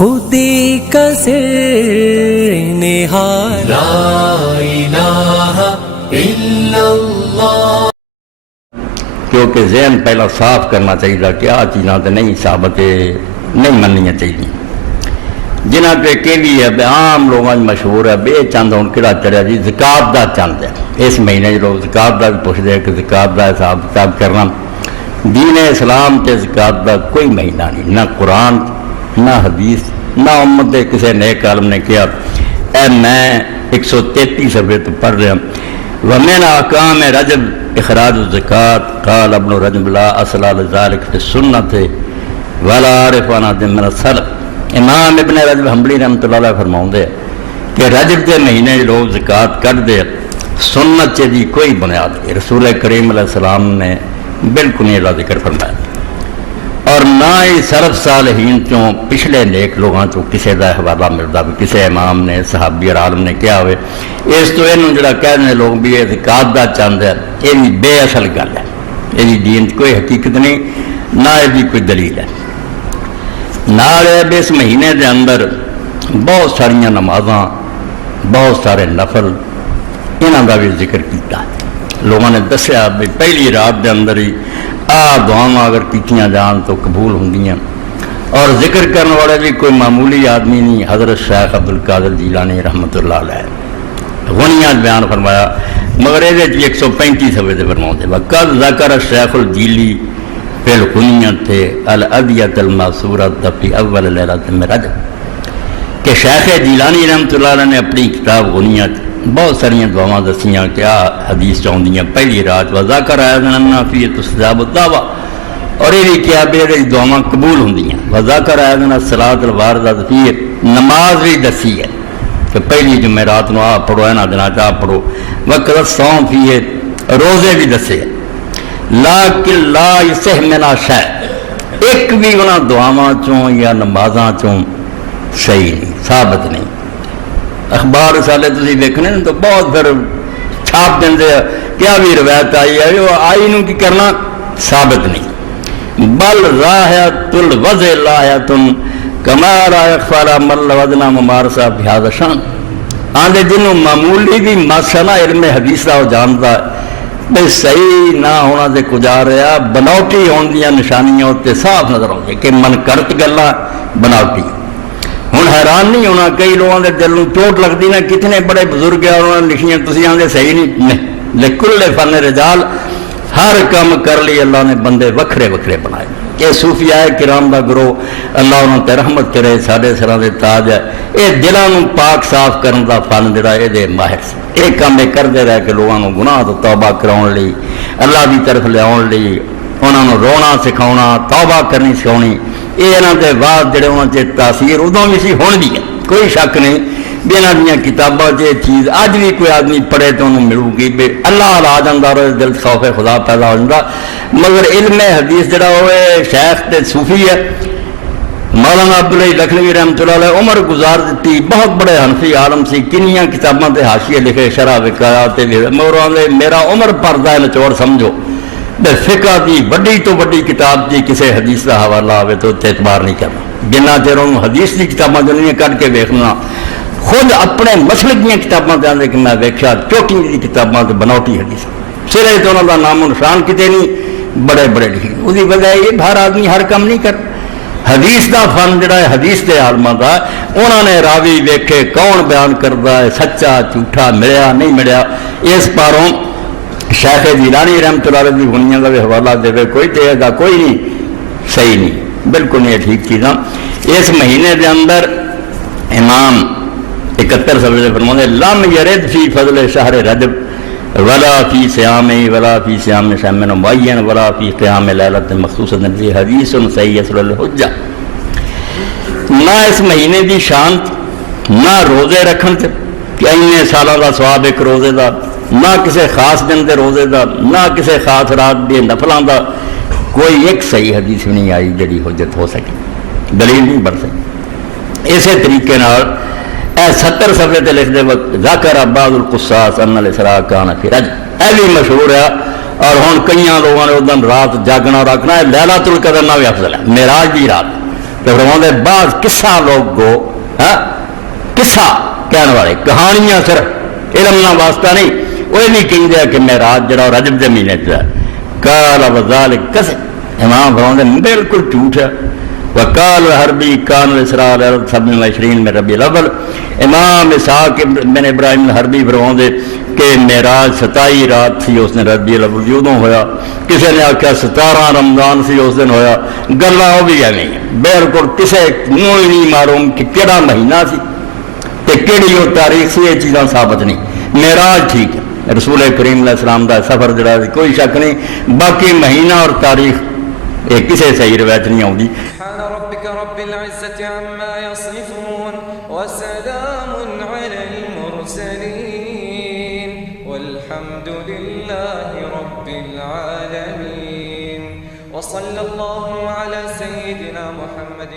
خودی کا سر نہاد لا الہ الا اللہ. کیونکہ ذہن پہلا صاف کرنا چاہیے کہ آ چیزاں تو نہیں ثابت نہیں مننی چاہیے. جنہ پہ کہ بھی ہے عام لوگوں مشہور ہے بے چند ہوں کہڑا چڑھیا جی زکات دا چند ہے. اس مہینے لوگ زکات دا بھی پوچھتے ہیں کہ زکات دا حساب کتاب کرنا. دین اسلام تے زکات دا کوئی مہینہ نہیں، نہ قرآن نہ حدیث نہ امت دے کسی نیک عالم نے کیا. اے میں 133 صفحے تو پڑھ رہا ہوں. ومن احکام رجب اخراج الزکات قال ابن رجب لا اصل لذلك في السنة ولا عرف عن احد من السلف. امام ابن رجب حنبلی رحمۃ اللہ علیہ فرماؤندے کہ رجب کے مہینے لوگ زکات کر دے سنت چ دی کوئی بنیاد نہیں. رسول کریم علیہ السلام نے بالکل نہیں اللہ ذکر فرمایا، اور نہ ہی سلف صالحین چوں پچھلے نیک لوگوں چوں کسی کا حوالہ ملتا بھی کسی امام نے صحابی اور عالم نے کیا ہوئے. اس تو یہ جڑا کہنے لوگ بھی یہ زکات دا چند ہے یہ بھی بے اصل گل ہے. یہ دین کوئی حقیقت نہیں نہ یہ کوئی دلیل ہے. نال اس مہینے دے اندر بہت ساریاں نمازاں بہت سارے نفل انہاں دا بھی ذکر کیتا. لوگوں نے دسیا بھی پہلی رات دے اندر ہی دعاواں اگر کیتیاں جان تو قبول ہوندیاں، اور ذکر کرنے والے بھی کوئی معمولی آدمی نہیں. حضرت شیخ عبدالقادر جیلانی رحمۃ اللہ علیہ غنیات بیان فرمایا، مگر یہ 135 صفحے تے فرماؤندے وقد ذکر الشیخ الجیلی فی الغنیۃ الادیۃ الماثورۃ فی اول لیلۃ من رجب کہ شیخ جیلانی رحمۃ اللہ علیہ نے اپنی کتاب غنیت بہت ساری دعاواں دسیاں کہ حدیث چاہدیاں پہلی رات وذاکر ایذن فی تستجاب الدعوہ، اور یہ بھی کیا بے دعاواں قبول ہوندیاں. وذاکر ایذن الصلاۃ الواردۃ فی نماز بھی دسی ہے کہ پہلی جمعرات نو پڑھو ہے نا دنات پڑھو. وقت الصوم فی روزے بھی دسے. لیکن لا یصح منہا شیء ایک بھی انہاں دعاواں چوں یا نمازاں چوں صحیح نہیں ثابت نہیں. اخبار رسالے تسی دیکھنے تو بہت پھر چھاپ دیں کیا بھی روایت آئی ہے وہ آئی نو کی کرنا ثابت نہیں. بل راحت الوضع لاحت کما رائق فارا مل وزنا ممارسہ بحاظ شان. آندھے جنہوں معمولی بھی ماسنا علم حدیث دا جانتا بھئی صحیح نہ ہونا دے کجا رہا بناوٹی ہون دیا نشانیاں ہوتے صاف نظر آؤں کہ من کرت گلا بناوٹی. ہوں حیران نہیں ہونا کئی لوگوں کے دل میں چوٹ لگتی نا کتنے بڑے بزرگ ہیں انہوں نے لکھیاں تسی آندے صحیح نہیں. لکل فن رجال ہر کام کر لی اللہ نے بندے وکھرے وکھرے بنائے. یہ صوفیاء کرام دا گروہ اللہ انہوں تے رحمت کرے ساڑھے سراں دے تاج ہے. یہ دلوں پاک صاف کرن دا فن جڑا یہ ماہر سے یہ کام یہ کرتے رہے کہ لوگوں گناہ تو توبہ کراؤن لی اللہ دی طرف لیاؤن لی انہوں نے رونا سکھاؤنا توبہ کرنی سکھاؤنی. یہ یہاں کے بعد جڑے انہوں نے تاثیر ادوں بھی سی ہون بھی ہے کوئی شک نہیں بھی یہاں دیا کتاباں یہ چیز اج بھی کوئی آدمی پڑھے تو انہوں ملو گی بھی اللہ لا جاندار دل خوف خدا پیدا ہو جاتا. مگر علم حدیث جڑا ہوئے شیخ تے صوفی ہے مولانا عبداللہ لکھنوی رحمۃ اللہ علیہ عمر گزار دیتی بہت بڑے حنفی عالم سی کنیاں کتاباں تے حاشیے لکھے شرح وقایات مگر میرا عمر پردہ نچوڑ سمجھو بے فقہ دی بڑی تو بڑی کتاب دی کسی حدیث کا حوالہ آئے تو اعتبار نہیں کرنا. جنہ چر حدیث کی کتاباں جو نہیں کٹ کے ویکھنا خود اپنے مسلک دیا کتاباں سے آدھے کہ میں ویکھیا چوٹی کی کتاباں سے بناوٹی حدیث سرے تو انہوں کا نام و نشان کتے نہیں بڑے بڑے لکھی. وہی وجہ یہ ہر آدمی ہر کام نہیں کر. حدیث دا فن جڑا ہے حدیث کے عالماں دا انہوں نے راوی ویکھے کون بیان کرتا ہے سچا جھوٹا ملیا نہیں ملیا. اس پاروں شیخ جیلانی رحمۃ اللہ علیہ کی غنیاں کا بھی حوالہ دے کوئی دے گا کوئی نہیں صحیح نہیں بالکل نہیں ٹھیک چیزاں. اس مہینے دے اندر امام 71 صفحے سے فرماتے لم یرد فی فضل شہر رجب ولا فی صیام ولا فی صیام شہر معین ولا فی قیام لیلۃ مخصوصۃ فی حدیث صحیح اصل الحجہ. نہ اس مہینے دی شان نہ روزے رکھن تے کہ اینے سالاں دا ثواب ایک روزے دا نہ کسی خاص دن دے روزے دا نہ کسی خاص رات دے نفلاں دا کوئی ایک صحیح حدیث نہیں آئی جڑی حجت ہو سکے دلیل نہیں بن سکی. اسی طریقے نال 70 صفحے تے لکھ دے وقت ذکر بعض القصاص ان الاسراء کان فی رجب اے بھی مشہور ہے. اور ہن کئی لوگوں نے اس دن رات جاگنا رکھنا ہے. لیلۃ القدر نہ بھی افضل ہے معراج دی رات کہ فرماتے بعض قصہ لوگ گو قصہ کہنے والے کہانیاں صرف علم نہ واسطہ نہیں وہ نہیں کہندے کہ معراج جڑا رجب دے مہینے چ ہے قال وذلک کذب امام فرماتے بالکل جھوٹ ہے وقال الحربی کان الاسراء علی 27 میں ربیع الاول امام اسحاق بن ابراہیم الحربی فرماتے کہ معراج 27 رات سی اس نے ربیع الاول جدوں ہویا کسی نے آخیا 17 رمضان سی اس دن ہویا گلاں وہ بھی ایویں بالکل کسے نوں ہی نہیں معلوم کہ کیڑا مہینہ سی تے کیڑی وہ تاریخ سی یہ چیزاں ثابت نہیں معراج ٹھیک ہے رسول کریم علیہ السلام دا سفر جڑا کوئی شک نہیں باقی مہینہ اور تاریخ یہ کسی صحیح روایت نہیں آتی سبحان ربك رب العزة عما يصفون وسلام على المرسلين والحمد لله رب العالمين وصلى الله على سيدنا محمد